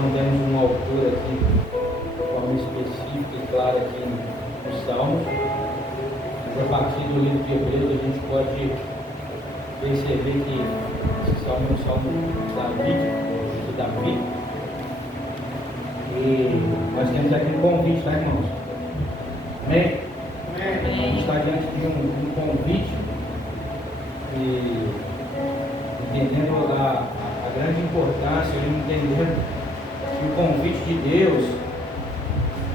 não temos um autor aqui de forma específica e clara aqui nos Salmos, mas a partir do livro de Hebreus a gente pode perceber que esse salmo é um salmo de Davi. E nós temos aqui um convite, tá, irmãos? Amém? A gente está diante de um convite e entendendo a grande importância, entendendo que o convite de Deus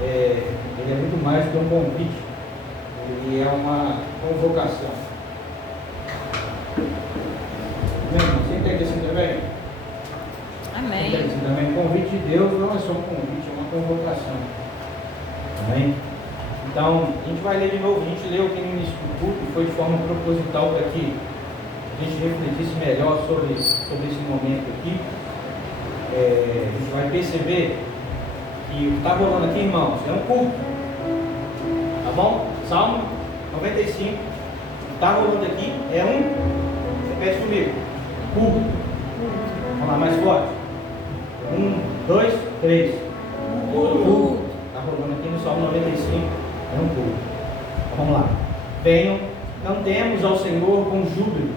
ele é muito mais do que um convite, ele é uma convocação. Você entende assim também? Amém. Entende assim também? O convite de Deus não é só um convite, é uma convocação. Amém? Então, a gente vai ler de novo. A gente leu aqui no início do culto, foi de forma proposital para que a gente refletisse melhor sobre esse momento aqui. A gente vai perceber que o que está rolando aqui, irmãos, é um culto. Tá bom? Salmo 95. O que está rolando aqui é repete comigo, culto. Vamos lá, mais forte. 1, 2, 3. Culto. Está rolando aqui no Salmo 95. É um culto. Vamos lá. Venham, cantemos ao Senhor com júbilo.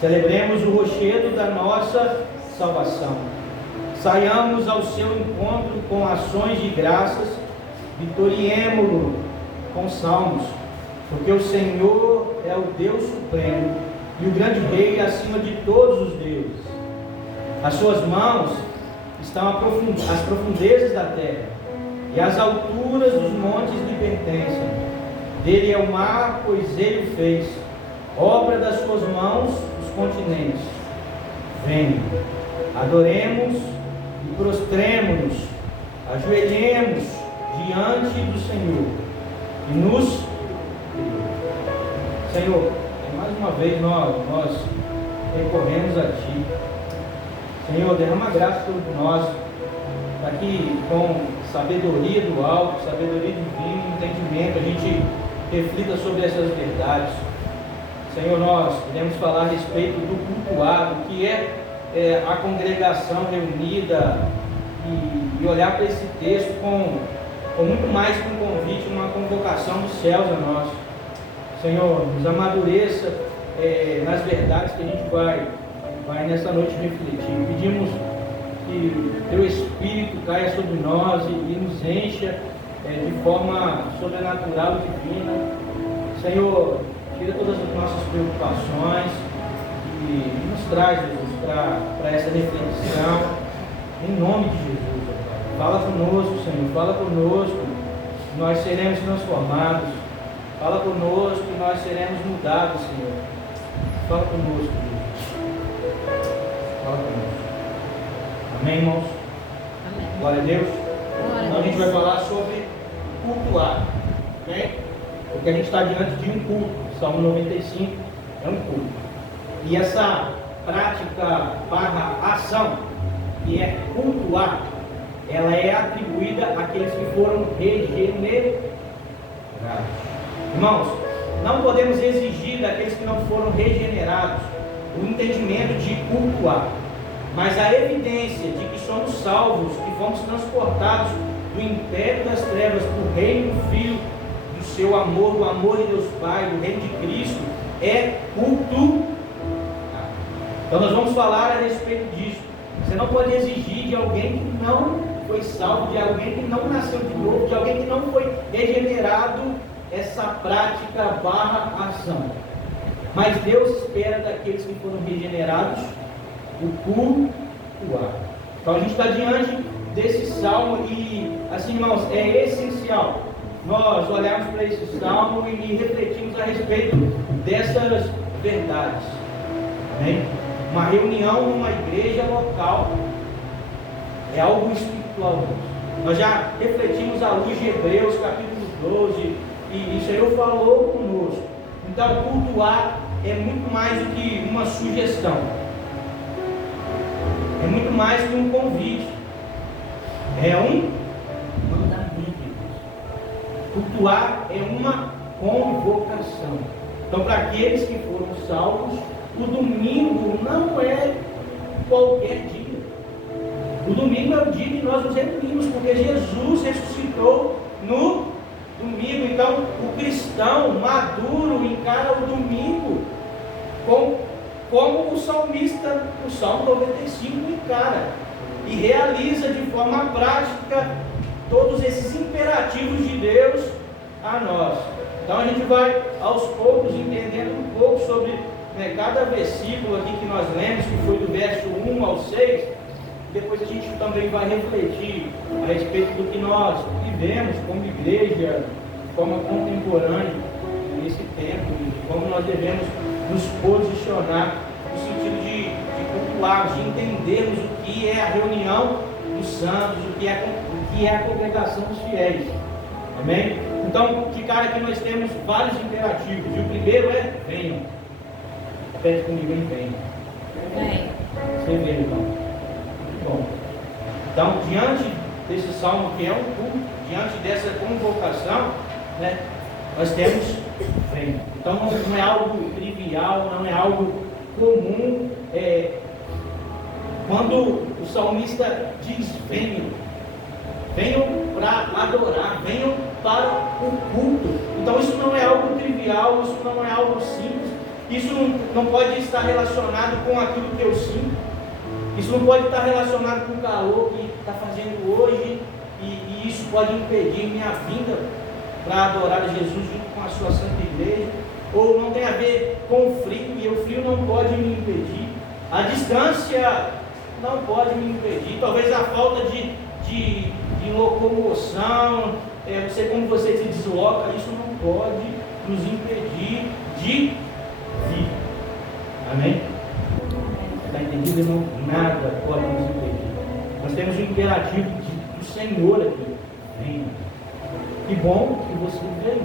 Celebremos o rochedo da nossa salvação. Saiamos ao seu encontro com ações de graças. Vitoriemo-lo com salmos. Porque o Senhor é o Deus supremo e o grande Rei acima de todos os deuses. As suas mãos estão as profundezas da terra, e as alturas dos montes lhe pertencem. Dele é o mar, pois ele o fez, obra das suas mãos os continentes. Venham, adoremos e prostremo-nos, ajoelhemos diante do Senhor e nos Senhor, mais uma vez nós recorremos a Ti. Senhor, derrama graça sobre nós, para que com sabedoria do alto, sabedoria divina, entendimento, a gente reflita sobre essas verdades. Senhor, nós queremos falar a respeito do cultuado, que é a congregação reunida, e olhar para esse texto com muito mais que um convite, uma convocação dos céus a nós. Senhor, nos amadureça nas verdades que a gente vai nessa noite refletir. Pedimos que Teu Espírito caia sobre nós e nos encha de forma sobrenatural e divina. Senhor, tira todas as nossas preocupações e nos traz, Jesus, para essa reflexão, em nome de Jesus. Fala conosco, Senhor, fala conosco, nós seremos transformados. Fala conosco que nós seremos mudados, Senhor. Fala conosco, Deus. Fala conosco. Amém, irmãos? Amém. Glória a Deus. Então a gente vai Deus. falar sobre cultuar. Amém? Porque a gente está diante de um culto. Salmo 95 é um culto. E essa prática / ação, que é cultuar, ela é atribuída àqueles que foram regenerados. Irmãos, não podemos exigir daqueles que não foram regenerados o entendimento de cultuar, mas a evidência de que somos salvos, que fomos transportados do império das trevas para o reino do Filho, do seu amor, do amor de Deus Pai, do reino de Cristo, é cultuar. Então nós vamos falar a respeito disso. Você não pode exigir de alguém que não foi salvo, de alguém que não nasceu de novo, de alguém que não foi regenerado, essa prática / ação. Mas Deus espera daqueles que foram regenerados o cultuar. Então a gente está diante desse salmo e, assim, irmãos, é essencial nós olharmos para esse salmo e refletirmos a respeito dessas verdades. Amém? Uma reunião numa igreja local é algo espiritual. Nós já refletimos à luz de Hebreus capítulo 12 e o Senhor falou conosco. Então cultuar é muito mais do que uma sugestão, é muito mais que um convite, é um mandamento. Cultuar é uma convocação. Então, para aqueles que foram salvos, o domingo não é qualquer dia. O domingo é o dia que nós nos reunimos, porque Jesus ressuscitou no domingo. Então, o cristão maduro encara o domingo como o salmista, o Salmo 95 encara, e realiza de forma prática todos esses imperativos de Deus a nós. Então a gente vai aos poucos entendendo um pouco sobre cada versículo aqui que nós lemos, que foi do verso 1 ao 6. Depois a gente também vai refletir a respeito do que nós vivemos como igreja, de forma contemporânea, nesse tempo, e como nós devemos nos posicionar no sentido de cultuarmos, de entendermos o que é a reunião dos santos, o que é a congregação dos fiéis. Amém? Então, de cara aqui nós temos vários imperativos, e o primeiro é: venham. Repete comigo, hein? Venham. Você vê, então. Bom, então, diante desse salmo que é um culto, diante dessa convocação, nós temos venham. Então não é algo trivial, não é algo comum. Quando o salmista diz venham para adorar, venham para o culto. Então isso não é algo trivial, isso não é algo simples, isso não pode estar relacionado com aquilo que eu sinto, isso não pode estar relacionado com o calor que está fazendo hoje, e isso pode impedir minha vinda para adorar a Jesus junto com a sua santa igreja, ou não tem a ver com o frio, e o frio não pode me impedir, a distância não pode me impedir, talvez a falta de locomoção, como você se desloca, isso não pode nos impedir de vir. Amém? Está entendido, irmão? Nada pode nos impedir. Nós temos o imperativo do Senhor aqui: venha. Que bom que você veio.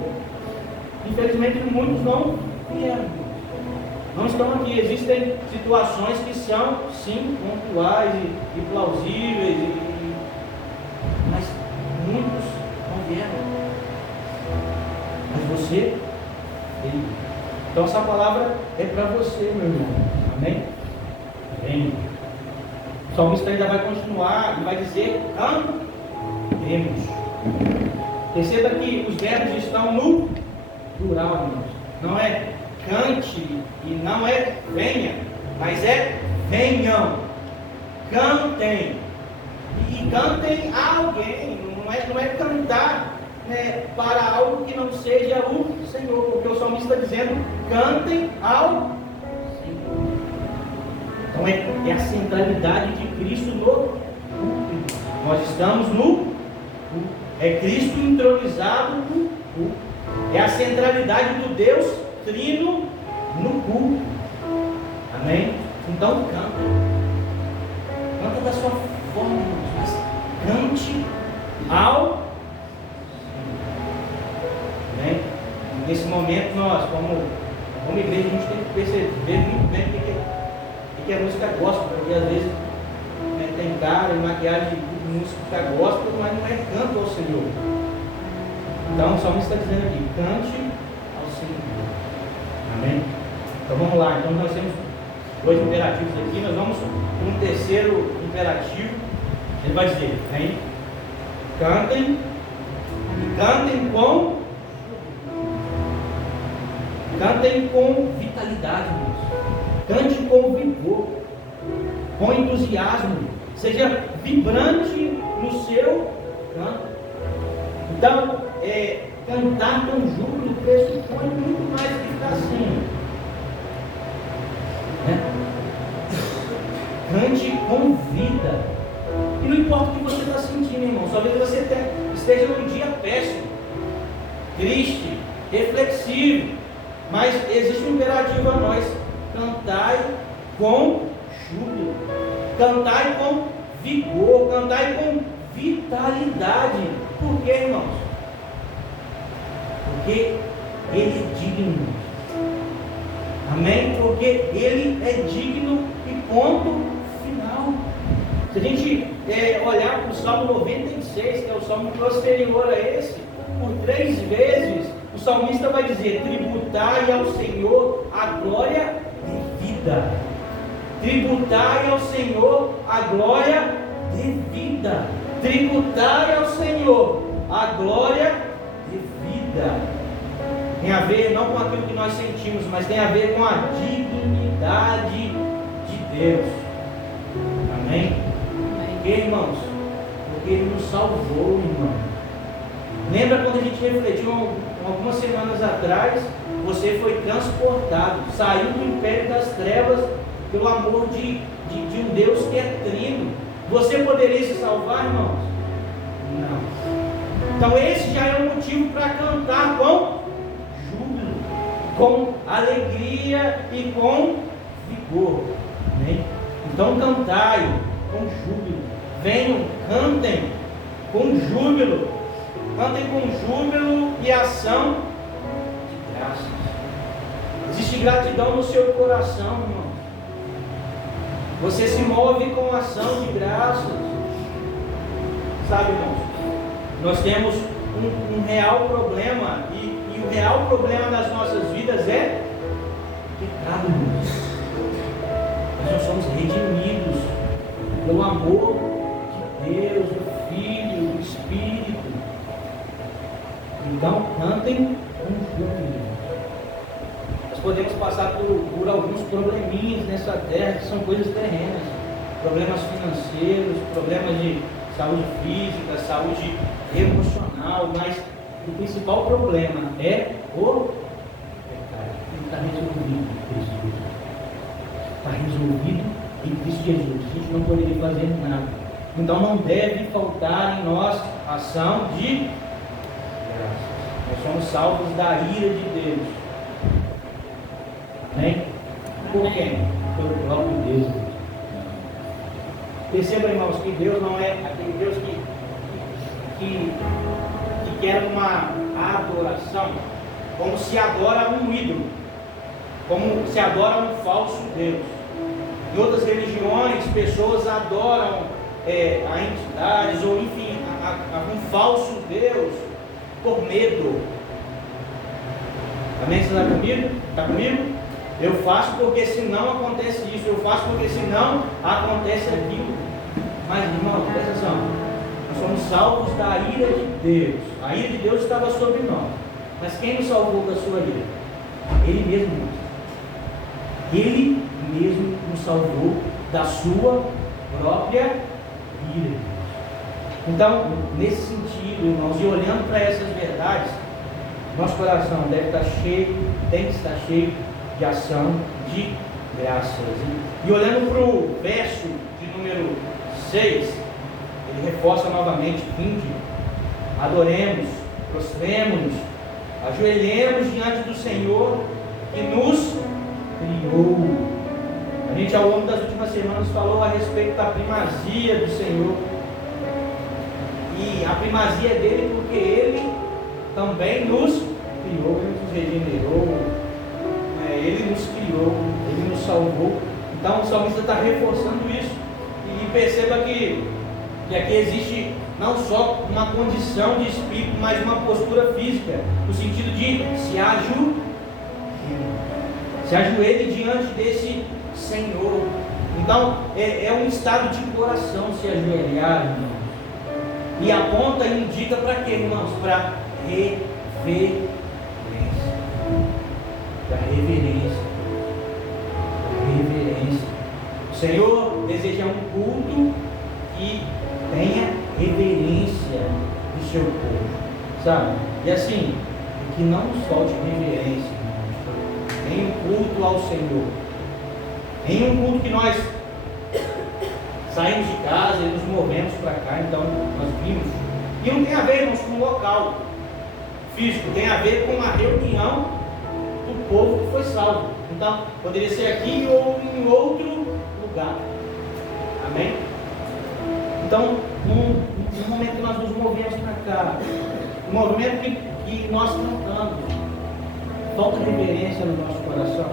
Infelizmente muitos não vieram, não estão aqui. Existem situações que são sim pontuais e plausíveis, mas muitos não vieram. Mas você veio. Então essa palavra é para você, meu irmão. Amém? Vem. O salmista ainda vai continuar e vai dizer: cantemos. Perceba que os verbos estão no plural, irmãos. Não é cante e não é venha, mas é venham. Cantem. E cantem a alguém. Não é cantar para algo que não seja o Senhor, porque o salmista está dizendo: cantem ao Senhor. Então é a centralidade de Cristo no culto. Nós estamos no culto. É Cristo entronizado no culto. É a centralidade do Deus Trino no culto. Amém? Então canta. Canta da sua forma, mas cante ao Senhor. Amém? Nesse momento nós, como igreja, a gente tem que perceber muito bem o que é música gospel, porque às vezes tem cara e maquiagem de música gospel, mas não é canto ao Senhor. Então o salmista está dizendo aqui: cante ao Senhor. Amém? Então vamos lá. Então nós temos dois imperativos aqui. Nós vamos para um terceiro imperativo. Ele vai dizer: vem, cantem, e cantem com vitalidade, irmãos. Cante com vigor, com entusiasmo, seja vibrante no seu canto. Então, cantar com júbilo pressupõe muito mais que ficar assim. Cante com vida. E não importa o que você está sentindo, irmão. Talvez você esteja num dia péssimo, triste, reflexivo. Mas existe um imperativo a nós: cantai com júbilo, cantai com vigor, cantai com vitalidade. Por quê, irmãos? Porque Ele é digno. Amém? Porque Ele é digno e ponto final. Se a gente olhar para o Salmo 96, que é o salmo posterior a esse, por 3 vezes o salmista vai dizer: tributai ao Senhor a glória de vida. Tributai ao Senhor a glória devida. Tributai ao Senhor a glória devida. Tem a ver não com aquilo que nós sentimos, mas tem a ver com a dignidade de Deus. Amém? Por quê, irmãos? Porque Ele nos salvou, irmão. Lembra quando a gente refletiu algumas semanas atrás? Você foi transportado, saiu do império das trevas pelo amor de um Deus que é trino. Você poderia se salvar, irmãos? Não. Então esse já é um motivo para cantar com júbilo, com alegria e com vigor. Amém? Então cantai com júbilo. Venham, cantem com júbilo. Cantem com júbilo e ação de graças. Existe gratidão no seu coração, irmão. Você se move com ação de graças. Sabe, irmãos? Nós temos um real problema. E o real problema das nossas vidas é pecado, irmãos. Mas nós somos redimidos pelo amor de Deus, do Filho, do Espírito. Então, cantem com júbilo. Nós podemos passar por alguns probleminhas nessa terra, que são coisas terrenas. Problemas financeiros, problemas de saúde física, saúde emocional, mas o principal problema é o pecado. Ele está resolvido em Cristo Jesus. Está resolvido em Cristo Jesus. A gente não poderia fazer nada. Então não deve faltar em nós ação de graças. Nós somos salvos da ira de Deus. Amém? Por quem? Pelo próprio Deus. Perceba, irmãos, que Deus não é aquele Deus que quer uma adoração, como se adora um ídolo, como se adora um falso Deus. Em outras religiões, pessoas adoram a entidades, ou enfim, a um falso Deus, por medo. Amém? Você está comigo? Está comigo? Eu faço porque senão acontece isso, eu faço porque senão acontece aquilo. Mas, irmão, presta atenção, nós somos salvos da ira de Deus. A ira de Deus estava sobre nós. Mas quem nos salvou da sua ira? Ele mesmo, irmãos. Ele mesmo nos salvou da sua própria ira. Então, nesse sentido, irmãos, e olhando para essas verdades, nosso coração deve estar cheio, tem que estar cheio de ação de graças. E olhando para o verso de número 6, ele reforça novamente: vinde, adoremos, prostremos-nos, ajoelhemos diante do Senhor que nos criou. A gente ao longo das últimas semanas falou a respeito da primazia do Senhor. E a primazia é dele porque ele também nos criou, ele nos regenerou, ele nos criou, ele nos salvou. Então o salmista está reforçando isso. E perceba que aqui existe não só uma condição de espírito, mas uma postura física, no sentido de se ajoelhe diante desse Senhor. Então é um estado de coração se ajoelhar, irmãos. E aponta e indica para quê, irmãos? Para reverência. Para reverência. Reverência. O Senhor deseja um culto que tenha reverência do seu povo, sabe? E assim, que não nos falte reverência, em um culto ao Senhor, em um culto que nós saímos de casa e nos movemos para cá, então nós vimos. E não tem a ver, irmãos, com o local físico, tem a ver com uma reunião do povo que foi salvo. Então, poderia ser aqui ou em outro lugar. Amém? Então, no momento que nós nos movemos para cá, no movimento que nós cantamos, falta reverência no nosso coração.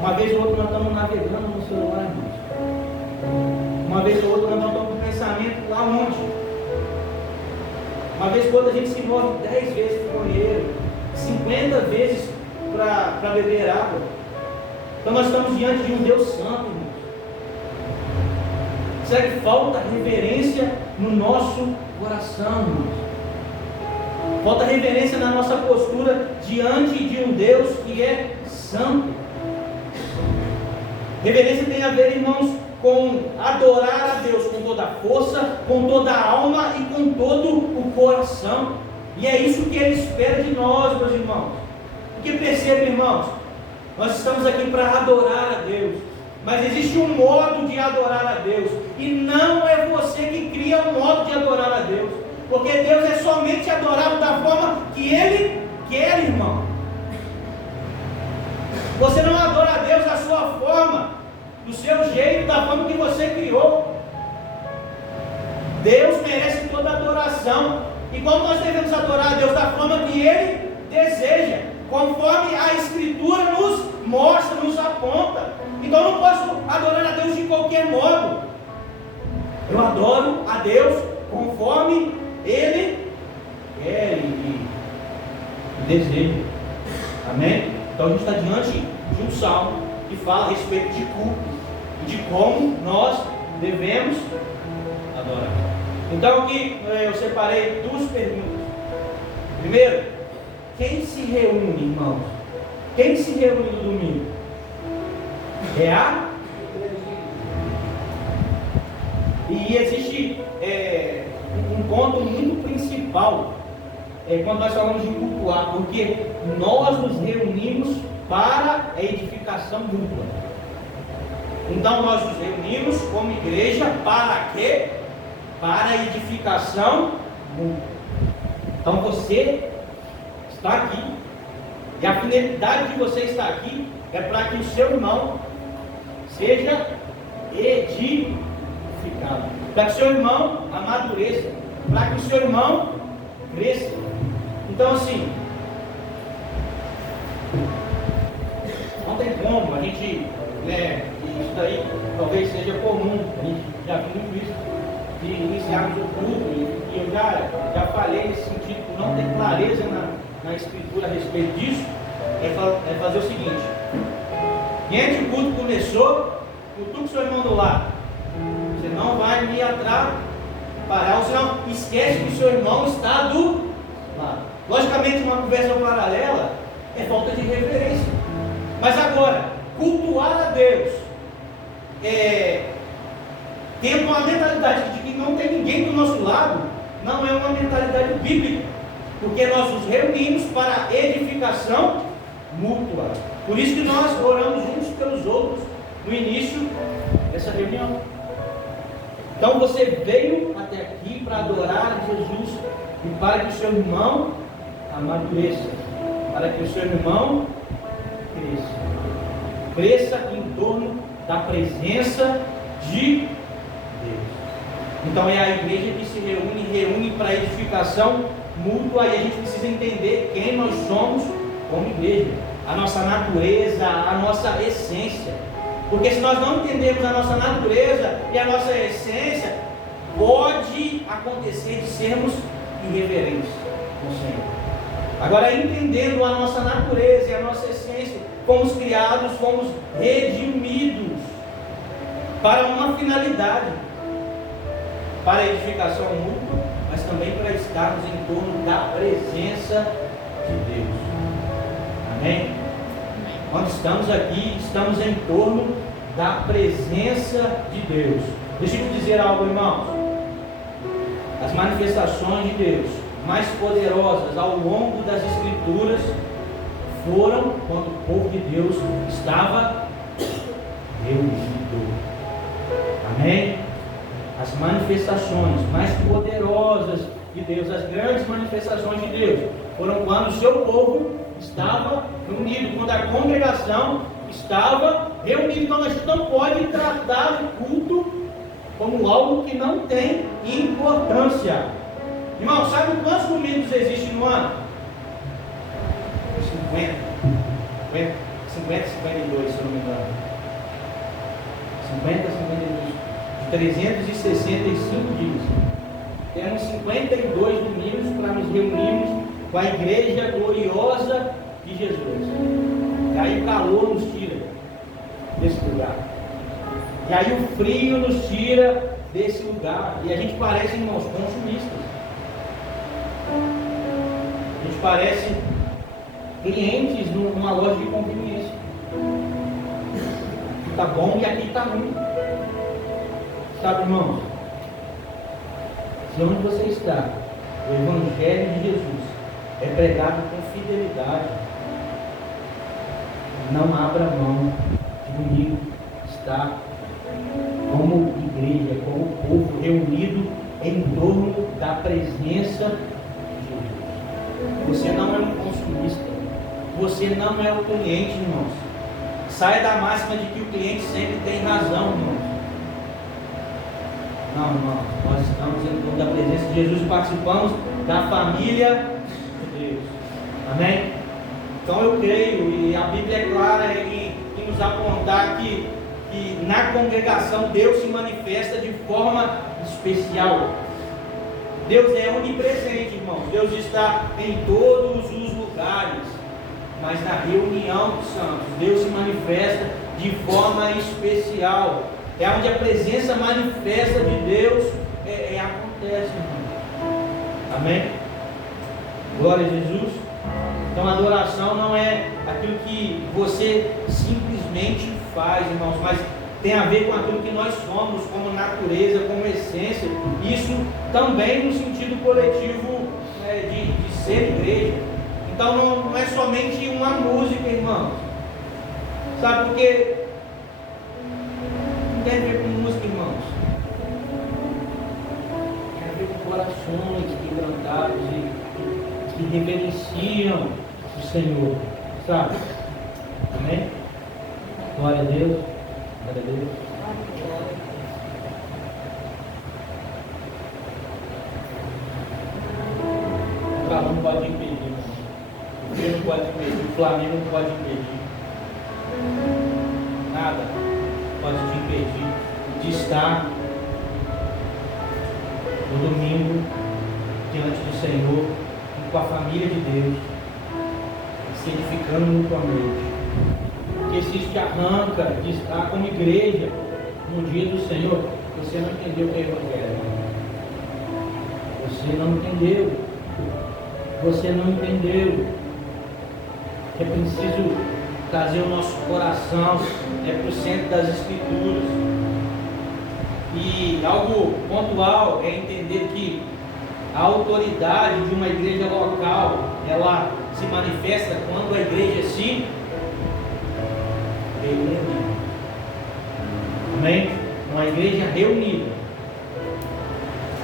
Uma vez ou outra nós estamos navegando no celular, irmãos. Uma vez ou outra nós estamos com o pensamento lá onde? Uma vez ou outra a gente se move 10 vezes para o banheiro, 50 vezes para beber água. Então nós estamos diante de um Deus santo, irmãos. Será que falta reverência no nosso coração, irmãos? Falta reverência na nossa postura diante de um Deus que é santo. Reverência tem a ver, irmãos, com adorar a Deus com toda a força, com toda a alma e com todo o coração. E é isso que Ele espera de nós, meus irmãos. Porque perceba, irmãos, nós estamos aqui para adorar a Deus, mas existe um modo de adorar a Deus, e não é você que cria um modo de adorar a Deus, porque Deus é somente adorado da forma que Ele quer, irmão. Você não adora a Deus da sua forma, do seu jeito, da forma que você criou. Deus merece toda a adoração, e como nós devemos adorar a Deus da forma que Ele deseja, conforme a Escritura nos mostra, nos aponta. Então eu não posso adorar a Deus de qualquer modo. Eu adoro a Deus conforme Ele quer e deseja. Amém? Então a gente está diante de um salmo que fala a respeito de culto e de como nós devemos adorar. Então aqui eu separei duas perguntas. Primeiro, quem se reúne, irmãos? Quem se reúne no domingo? É a E existe um ponto muito principal quando nós falamos de cultuar, porque nós nos reunimos para a edificação mútua. Então nós nos reunimos como igreja para quê? Para a edificação mútua. Então você está aqui, e a finalidade de você estar aqui é para que o seu irmão seja edificado, para que o seu irmão amadureça, para que o seu irmão cresça. Então assim, não tem como a gente, isso daí talvez seja comum, a gente já viu muito isso, de iniciarmos o culto, e eu já falei nesse sentido, por não ter clareza na Escritura a respeito disso, é fazer o seguinte: diante o culto começou, cutuca o seu irmão do lado, você não vai me atrapalhar, ou senão esquece que o seu irmão está do lado. Logicamente, uma conversa paralela é falta de reverência, mas agora, cultuar a Deus, tendo uma mentalidade de que não tem ninguém do nosso lado, não é uma mentalidade bíblica, porque nós nos reunimos para edificação mútua. Por isso que nós oramos uns pelos outros no início dessa reunião. Então você veio até aqui para adorar Jesus e para que o seu irmão amadureça, para que o seu irmão cresça em torno da presença de Deus. Então é a igreja que se reúne para edificação mútua, e a gente precisa entender quem nós somos como igreja, a nossa natureza, a nossa essência. Porque se nós não entendermos a nossa natureza e a nossa essência, pode acontecer de sermos irreverentes com o Senhor. Agora, entendendo a nossa natureza e a nossa essência, fomos criados, fomos redimidos para uma finalidade, para a edificação mútua, mas também para estarmos em torno da presença de Deus. Amém? Quando estamos aqui, estamos em torno da presença de Deus. Deixa eu te dizer algo, irmãos. As manifestações de Deus mais poderosas ao longo das Escrituras foram quando o povo de Deus estava reunido. Amém? As manifestações mais poderosas de Deus, as grandes manifestações de Deus, foram quando o seu povo estava reunido, quando a congregação estava reunida. Então a gente não pode tratar o culto como algo que não tem importância. Irmão, sabe quantos domingos existem no ano? 50, 52, se eu não me engano. 50, 52. 365 dias. Temos 52 domingos para nos reunirmos com a igreja gloriosa de Jesus. E aí o calor nos tira desse lugar. E aí o frio nos tira desse lugar. E a gente parece, irmãos, consumistas. A gente parece clientes numa loja de conveniência. Aqui está bom e aqui está ruim. Sabe, irmãos? Se onde você está, o Evangelho de Jesus é pregado com fidelidade, não abra mão de domingo estar como igreja, como povo reunido em torno da presença de Jesus. Você não é um consumista, você não é o cliente, irmãos. Saia da máxima de que o cliente sempre tem razão, irmãos. Não, irmãos, nós estamos em torno da presença de Jesus e participamos da família de Deus. Amém? Então eu creio, e a Bíblia é clara em nos apontar que na congregação Deus se manifesta de forma especial. Deus é onipresente, irmãos. Deus está em todos os lugares. Mas na reunião dos santos, Deus se manifesta de forma especial. É onde a presença manifesta de Deus acontece, irmão. Amém? Glória a Jesus. Então a adoração não é aquilo que você simplesmente faz, irmãos, mas tem a ver com aquilo que nós somos, como natureza, como essência. Isso também no sentido coletivo, de ser igreja. Então não é somente uma música, irmãos. Sabe por quê? Não tem a ver com música, irmãos. Tem a ver com corações quebrantados e que reverenciam o Senhor. Sabe? Amém? Glória a Deus. Glória a Deus. O Flamengo não pode impedir, irmão. O Grêmio não pode impedir. O Flamengo não pode impedir. Nada pode te impedir de estar no domingo diante do Senhor, com a família de Deus, se edificando mutuamente. Porque se isso te arranca de estar como igreja no dia do Senhor, você não entendeu o que é Evangelho. Você não entendeu. Você não entendeu. É preciso trazer o nosso coração para o centro das Escrituras. E algo pontual é entender que a autoridade de uma igreja local, ela se manifesta quando a igreja se reúne. Amém? Uma igreja reunida.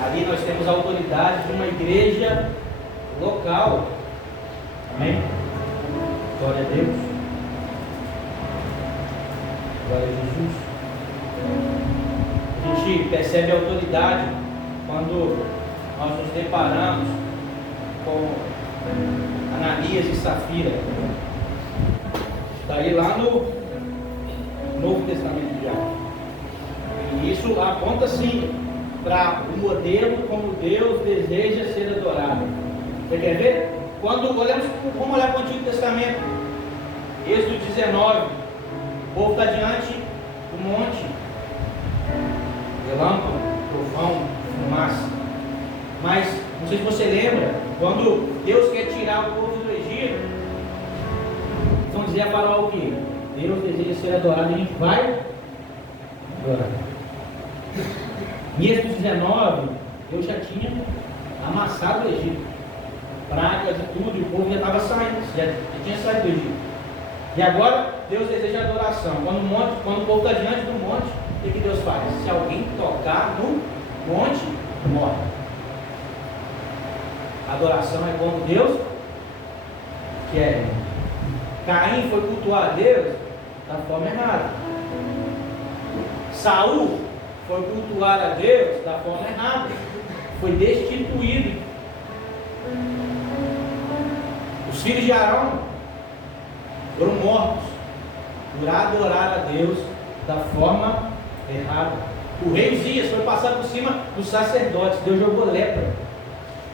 Ali nós temos a autoridade de uma igreja local. Amém? Glória a Deus. Glória a Jesus. A gente percebe a autoridade quando nós nos deparamos com Ananias e Safira. Está aí lá no Novo Testamento já. E isso aponta sim para o modelo como Deus deseja ser adorado. Você quer ver? Vamos olhar para o Antigo Testamento. Êxodo 19. O povo está diante do monte. Relâmpago, trovão, fumaça. Mas, não sei se você lembra, quando Deus quer tirar o povo do Egito, eles vão dizer a Faraó o quê? Deus deseja ser adorado e a gente vai adorar. Em Êxodo 19, Deus já tinha amassado o Egito. Pragas e tudo, e o povo já estava saindo, já tinha saído do Egito. E agora, Deus deseja adoração. Quando o povo está diante do monte, o que Deus faz? Se alguém tocar no monte, morre. Adoração é como Deus quer. Caim foi cultuar a Deus da forma errada. Saul foi cultuar a Deus da forma errada. Foi destituído. Os filhos de Arão foram mortos por adorar a Deus da forma errada. O rei Uzias foi passar por cima dos sacerdotes. Deus jogou lepra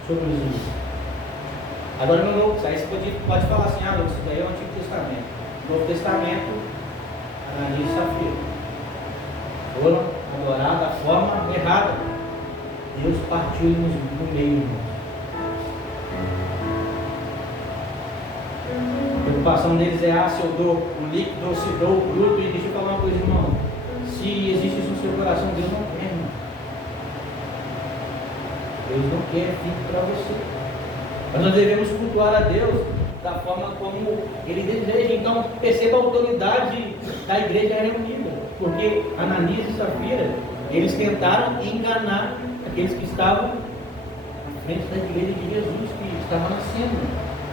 sobre os Uzias. Agora no Novo, aí você pode falar assim, isso daí é o Antigo Testamento. No Novo Testamento, Ananias e Safira foram adorar da forma errada. Deus partiu no meio, irmão. A preocupação deles é: se eu dou o líquido ou se dou o bruto. E deixa eu falar uma coisa, irmão. Se existe isso no seu coração, Deus não quer, irmão. Deus não quer fique para você. Mas nós devemos cultuar a Deus da forma como Ele deseja. Então perceba a autoridade da igreja reunida. Porque Ananias e Safira, eles tentaram enganar aqueles que estavam à frente da igreja de Jesus, que estava nascendo,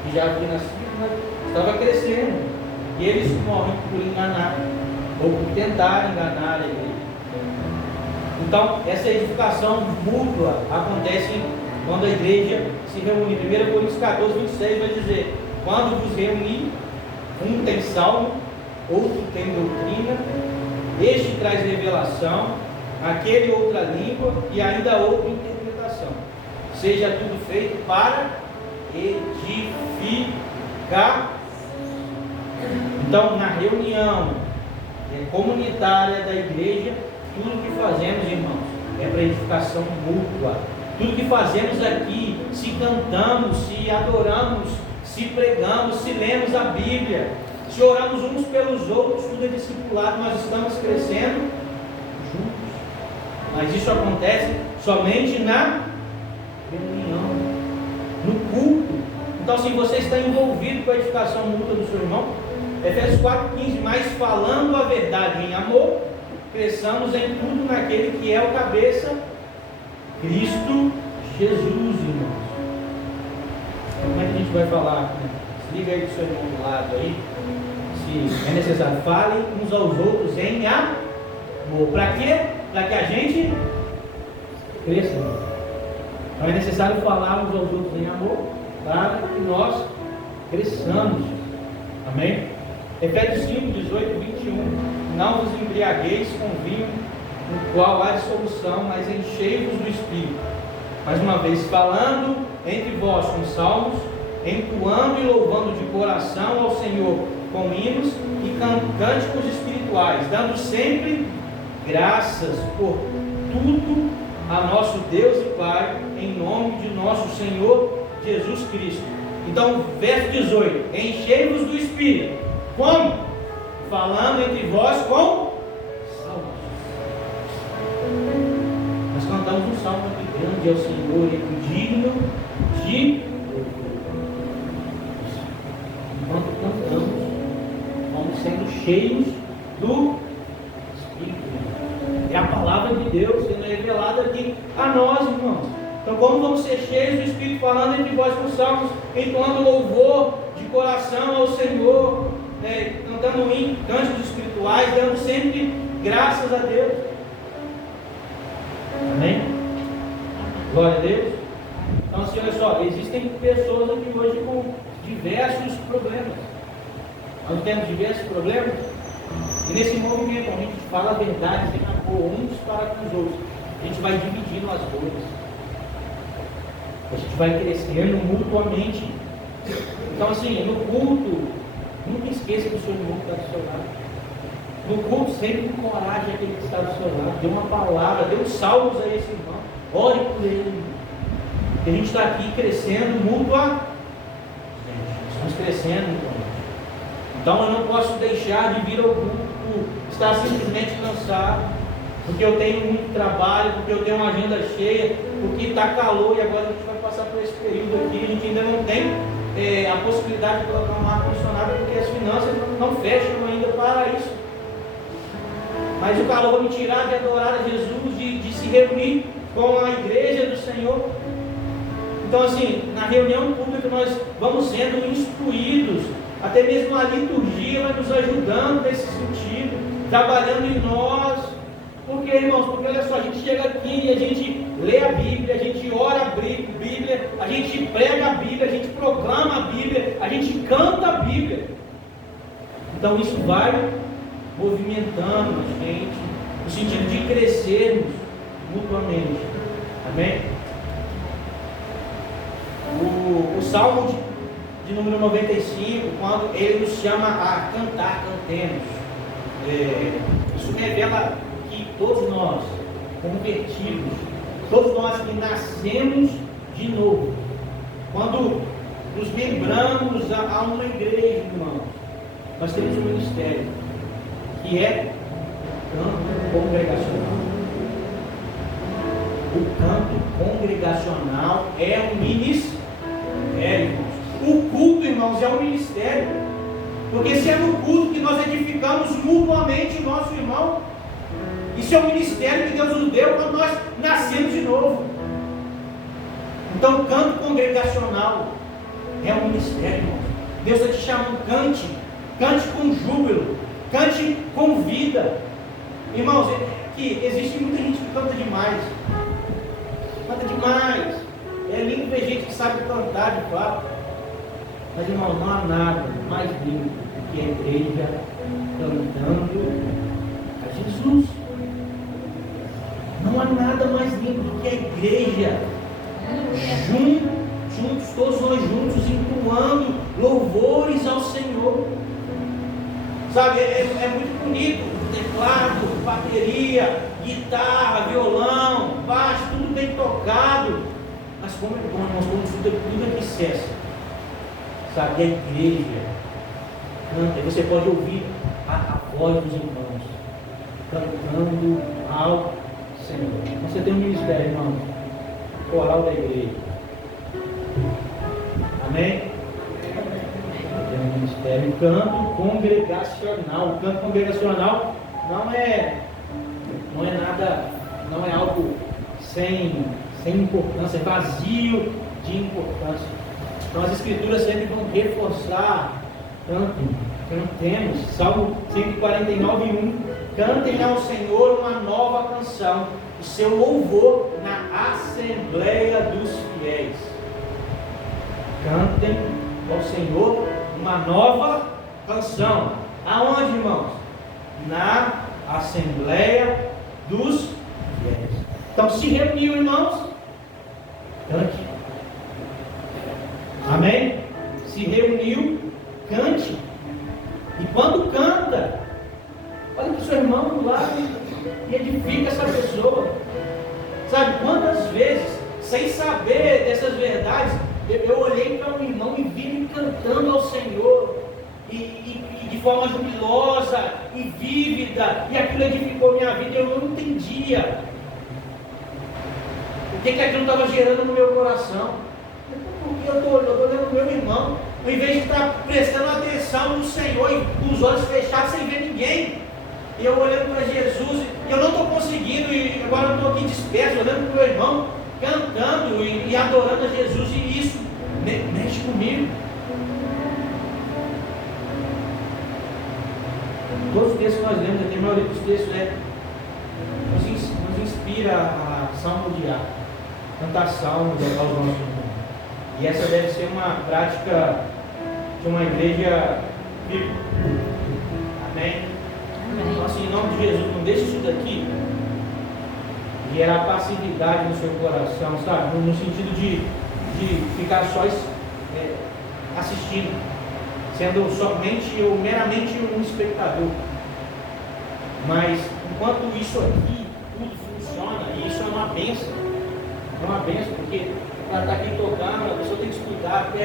que já havia nascido, mas estava crescendo. E eles morrem por enganar, ou por tentar enganar a igreja. Então, essa edificação mútua acontece quando a igreja se reúne. 1 Coríntios 14, 26 vai dizer: quando vos reunir, um tem salmo, outro tem doutrina, este traz revelação, aquele outra língua e ainda outra interpretação. Seja tudo feito para edificar. Então, na reunião comunitária da igreja, tudo que fazemos, irmãos, é para edificação mútua. Tudo que fazemos aqui, se cantamos, se adoramos, se pregamos, se lemos a Bíblia, se oramos uns pelos outros, tudo é discipulado, nós estamos crescendo juntos. Mas isso acontece somente na reunião, no culto. Então, se você está envolvido com a edificação mútua do seu irmão, Efésios 4,15: mas falando a verdade em amor, cresçamos em tudo naquele que é o cabeça, Cristo Jesus, irmãos. Como é que a gente vai falar? Né? Se liga aí do seu irmão do lado aí. Se é necessário, falem uns aos outros em amor. Para quê? Para que a gente cresça. Então é necessário falar uns aos outros em amor, para que nós cresçamos. Amém? Efésios 5, 18, 21: não vos embriagueis com vinho, no qual há dissolução, mas enchei-vos do Espírito. Mais uma vez, falando entre vós com salmos, entoando e louvando de coração ao Senhor com hinos e cânticos espirituais, dando sempre graças por tudo a nosso Deus e Pai, em nome de nosso Senhor Jesus Cristo. Então, verso 18: enchei-vos do Espírito. Como? Falando entre vós com salmos. Nós cantamos um salmo aqui: grande é o Senhor e digno de enquanto cantamos, vamos sendo cheios do Espírito. É a palavra de Deus sendo revelada aqui a nós, irmãos. Então, como vamos ser cheios do Espírito? Falando entre vós com salmos, entoando louvor de coração ao Senhor, cantando cânticos espirituais, dando sempre graças a Deus. Amém? Glória a Deus. Então, assim, olha só, existem pessoas aqui hoje com diversos problemas. Nós temos diversos problemas. E nesse movimento, a gente fala a verdade sem amor uns para com os outros. A gente vai dividindo as dores. A gente vai crescendo mutuamente. Então, assim, no culto, nunca esqueça do seu irmão que está do seu lado. No culto, sempre encoraje aquele que está do seu lado. Dê uma palavra, dê uns salmos a esse irmão. Ore por ele. Porque a gente está aqui crescendo mutuamente. Estamos crescendo mutuamente. Então, eu não posso deixar de vir ao culto, estar simplesmente cansado, porque eu tenho muito trabalho, porque eu tenho uma agenda cheia, porque está calor e agora a gente vai passar por esse período aqui. A gente ainda não tem a possibilidade de colocar um ar-condicionado, porque as finanças não fecham ainda para isso. Mas o calor vai me tirar de adorar a Jesus, de se reunir com a igreja do Senhor. Então, assim, na reunião pública nós vamos sendo instruídos, até mesmo a liturgia vai nos ajudando nesse sentido, trabalhando em nós. Por quê, irmãos? Porque olha só, a gente chega aqui e a gente lê a Bíblia, a gente ora a Bíblia, a gente prega a Bíblia, a gente proclama a Bíblia, a gente canta a Bíblia. Então isso vai movimentando a gente, no sentido de crescermos mutuamente. Amém? O Salmo de número 95, quando ele nos chama a cantar, cantemos. Isso revela que todos nós convertidos, todos nós que nascemos de novo, quando nos lembramos a uma igreja, irmãos, nós temos um ministério, que é o canto congregacional. O canto congregacional é um ministério, irmãos. O culto, irmãos, é um ministério. Porque se é no culto que nós edificamos mutuamente o nosso irmão, isso é um ministério que Deus nos deu quando nós nascemos de novo. Então, o canto congregacional é um ministério, irmãos. Deus está te chamando, cante com júbilo, cante com vida. Irmãos, que existe muita gente que canta demais. É lindo ver gente que sabe cantar de fato. Mas, irmão, não há nada mais lindo do que a igreja cantando a Jesus. Não há nada mais lindo do que a igreja juntos, todos nós juntos, entoando louvores ao Senhor. Sabe, é muito bonito. Teclado, bateria, guitarra, violão, baixo, tudo bem tocado. Mas como é bom, irmãos, quando tudo aqui cessa. Sabe, a igreja canta, você pode ouvir a voz dos irmãos cantando ao Senhor. Você tem um ministério, irmãos, coral da igreja. Amém? Tem um ministério, canto congregacional. O canto congregacional não é nada, não é algo sem importância, vazio de importância. Então as escrituras sempre vão reforçar, cantemos, Salmo 149:1, cantem ao Senhor uma nova canção, o seu louvor na assembleia dos fiéis. Cantem ao Senhor uma nova canção. Aonde, irmãos? Na assembleia dos fiéis. Então, se reuniu, irmãos, cante. Amém? Se reuniu, cante. E quando canta, olha para o seu irmão do lado e edifica essa pessoa. Sabe quantas vezes, sem saber dessas verdades, eu olhei para um irmão e vi ele cantando ao Senhor, e de forma jubilosa e vívida, e aquilo edificou minha vida. Eu não entendia o que aquilo estava gerando no meu coração. Porque eu estou olhando o meu irmão, ao invés de estar prestando atenção no Senhor e com os olhos fechados sem ver ninguém, e eu olhando para Jesus, e eu não estou conseguindo, e agora eu estou aqui disperso, olhando para o meu irmão, cantando e adorando a Jesus, e isso mexe comigo. Todos os textos que nós lemos aqui, a maioria dos textos nos inspira a salmodiar, cantar salmos aos nossos irmãos. E essa deve ser uma prática de uma igreja viva. Amém? Então, assim, em nome de Jesus, não deixe isso daqui gerar passividade no seu coração, sabe? No sentido de ficar só assistindo, sendo somente ou meramente um espectador. Mas enquanto isso aqui tudo funciona, e isso é uma bênção, porque para estar aqui tocando, a pessoa tem que escutar, se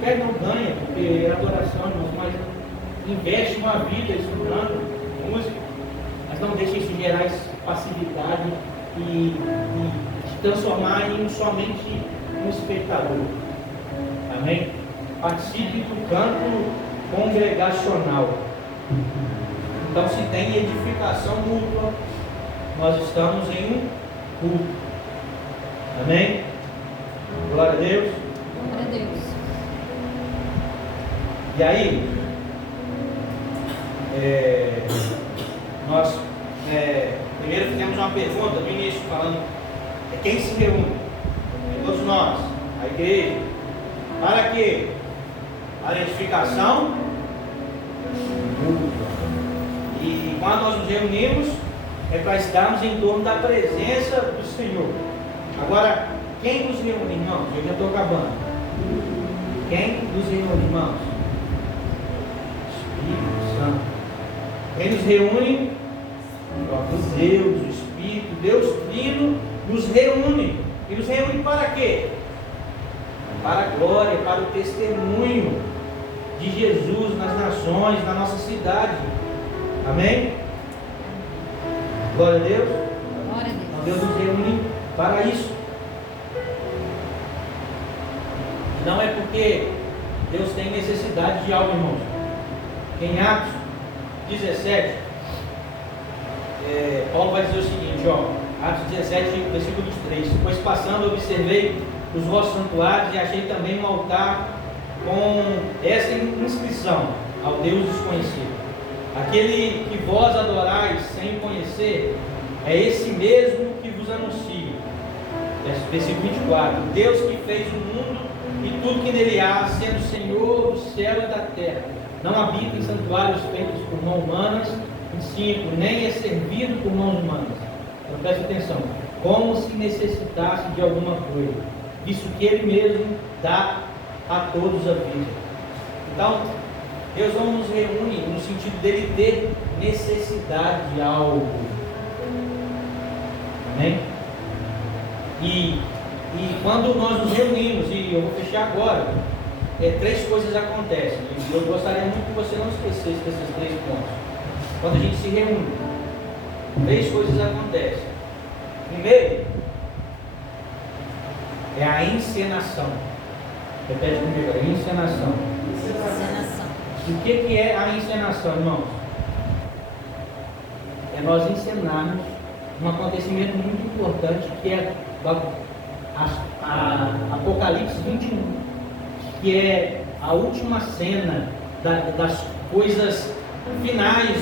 perde não ganha, porque é adoração, irmãos, mas investe uma vida estudando música, mas não deixe isso gerar passividade e se transformar em somente um espectador. Amém? Participe do canto congregacional. Então, se tem edificação mútua, nós estamos em um culto. Amém? Glória a Deus. Glória a Deus. E aí, nós primeiro fizemos uma pergunta no início, falando quem se reúne? Todos nós, a igreja. Para quê? Para edificação mútua. E quando nós nos reunimos, é para estarmos em torno da presença do Senhor. Agora, quem nos reúne, irmãos? Eu já estou acabando. Quem nos reúne, irmãos? Espírito Santo. Quem nos reúne O Deus, o Espírito, Deus Trino nos reúne. E nos reúne para quê? Para a glória, para o testemunho de Jesus nas nações, na nossa cidade. Amém? Glória a Deus. Glória a Deus. Então Deus nos reúne para isso. Não é porque Deus tem necessidade de algo, irmãos. Em Atos 17, Paulo vai dizer o seguinte, Atos 17, versículo 23. Pois passando, observei os vossos santuários e achei também um altar com essa inscrição: ao Deus desconhecido. Aquele que vós adorais sem conhecer, é esse mesmo que vos anuncia. Versículo 24. Deus que fez o mundo e tudo que nele há, sendo Senhor do céu e da terra, não habita em santuários feitos por mãos humanas. 25. Nem é servido por mãos humanas. Então preste atenção. Como se necessitasse de alguma coisa, visto que Ele mesmo dá a todos a vida. Então, Deus não nos reúne no sentido dele ter necessidade de algo. Amém? E quando nós nos reunimos, e eu vou fechar agora, três coisas acontecem. E eu gostaria muito que você não esquecesse desses três pontos. Quando a gente se reúne, três coisas acontecem. Primeiro, é a encenação. Repete comigo, a encenação. Encenação. E o que é a encenação, irmãos? É nós encenarmos um acontecimento muito importante, que é Apocalipse 21, que é a última cena das coisas finais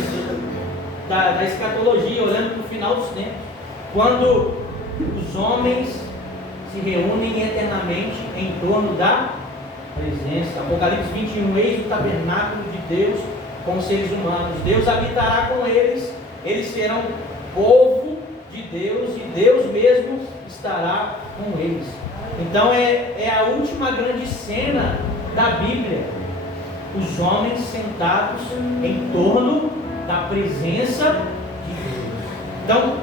da escatologia, olhando para o final dos tempos, quando os homens se reúnem eternamente em torno da presença. Apocalipse 21, eis o tabernáculo de Deus com os seres humanos. Deus habitará com eles, eles serão povo de Deus e Deus mesmo estará com eles. Então é a última grande cena da Bíblia. Os homens sentados em torno da presença de Deus. Então,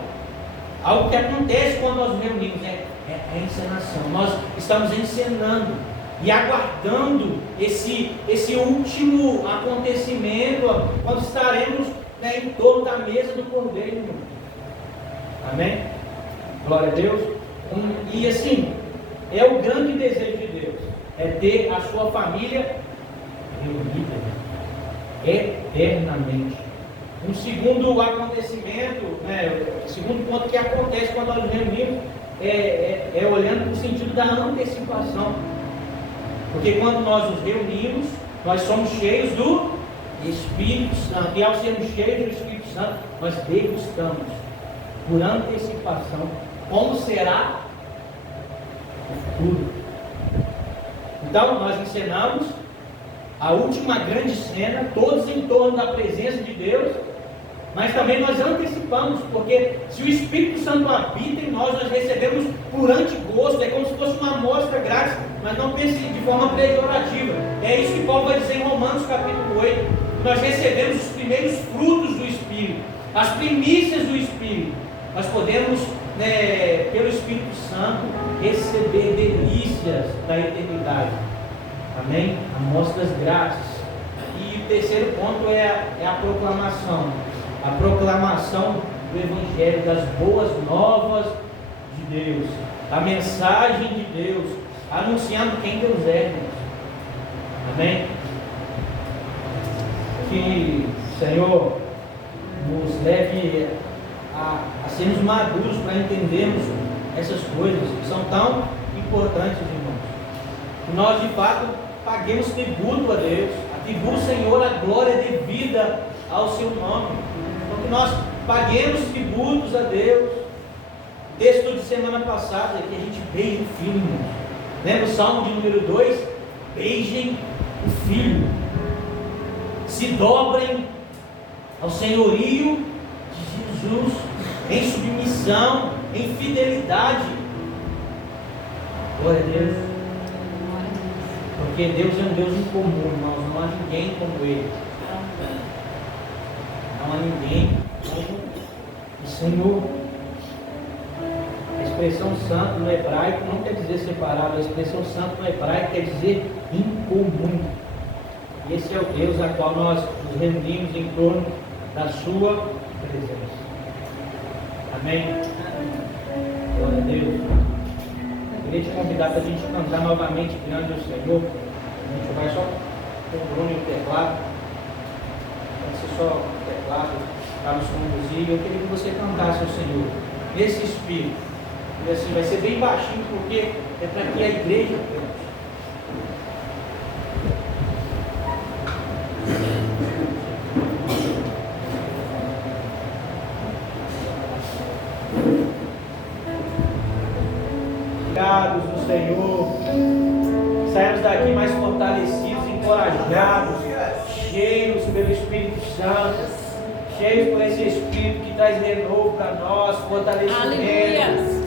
algo que acontece quando nós nos reunimos é a encenação. Nós estamos encenando e aguardando esse último acontecimento, quando estaremos em torno da mesa do Cordeiro. Amém? Glória a Deus. E assim, é o grande desejo de Deus, é ter a sua família reunida eternamente. Um segundo acontecimento, o segundo ponto que acontece quando nós nos reunimos é olhando para o sentido da antecipação. Porque quando nós nos reunimos, nós somos cheios do Espírito Santo. E ao sermos cheios do Espírito Santo, nós degustamos por antecipação como será o futuro. Então nós encenamos a última grande cena, todos em torno da presença de Deus, mas também nós antecipamos, porque se o Espírito Santo habita em nós recebemos por antegosto, é como se fosse uma amostra grátis, mas não pense de forma pejorativa. É isso que Paulo vai dizer em Romanos capítulo 8, nós recebemos os primeiros frutos do Espírito, as primícias do Espírito. Nós podemos, pelo Espírito Santo, receber delícias da eternidade. Amém? Amostras grátis. E o terceiro ponto é a proclamação. A proclamação do Evangelho, das boas novas de Deus. A mensagem de Deus, anunciando quem Deus é, irmãos. Amém? Que o Senhor nos leve a sermos maduros para entendermos essas coisas que são tão importantes, irmãos. Que nós de fato paguemos tributo a Deus, atribua o Senhor a glória devida ao seu nome. Então que nós paguemos tributos a Deus. O texto de semana passada é que a gente beije o Filho, irmãos. Lembra o Salmo de número 2? Beijem o Filho, se dobrem ao senhorio de Jesus, em submissão, em fidelidade. Glória a Deus. Porque Deus é um Deus incomum, irmãos. Não há ninguém como Ele. Não há ninguém como Senhor, a expressão santo no hebraico não quer dizer separado, a expressão santo no hebraico quer dizer incomum. E esse é o Deus a qual nós nos reunimos em torno da sua presença. Amém? Glória a Deus. Eu queria te convidar para a gente cantar novamente Grande é o Senhor. A gente vai só com o Bruno e o teclado. Pode ser só o teclado para nos conduzir. Eu queria que você cantasse ao Senhor nesse espírito. E assim, vai ser bem baixinho porque é para que a igreja cante. Obrigados no Senhor. Saímos daqui mais fortalecidos, encorajados, cheios pelo Espírito Santo, cheios por esse Espírito que traz renovo para nós, fortalecimento. Aleluia.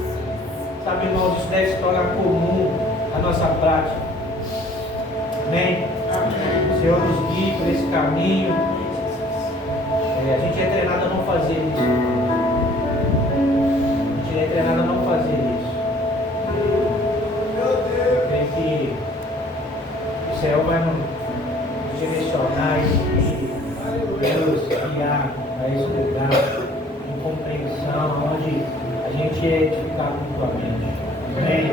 Sabe, irmãos, isso deve se tornar comum a nossa prática. Amém? Amém. O Senhor nos guie por esse caminho. A gente é treinado a não fazer isso. A gente é treinado a não fazer isso. Tem que o Senhor vai nos direcionar e Deus guiar a esse lugar de compreensão, onde a gente é edificado mutuamente. Amém?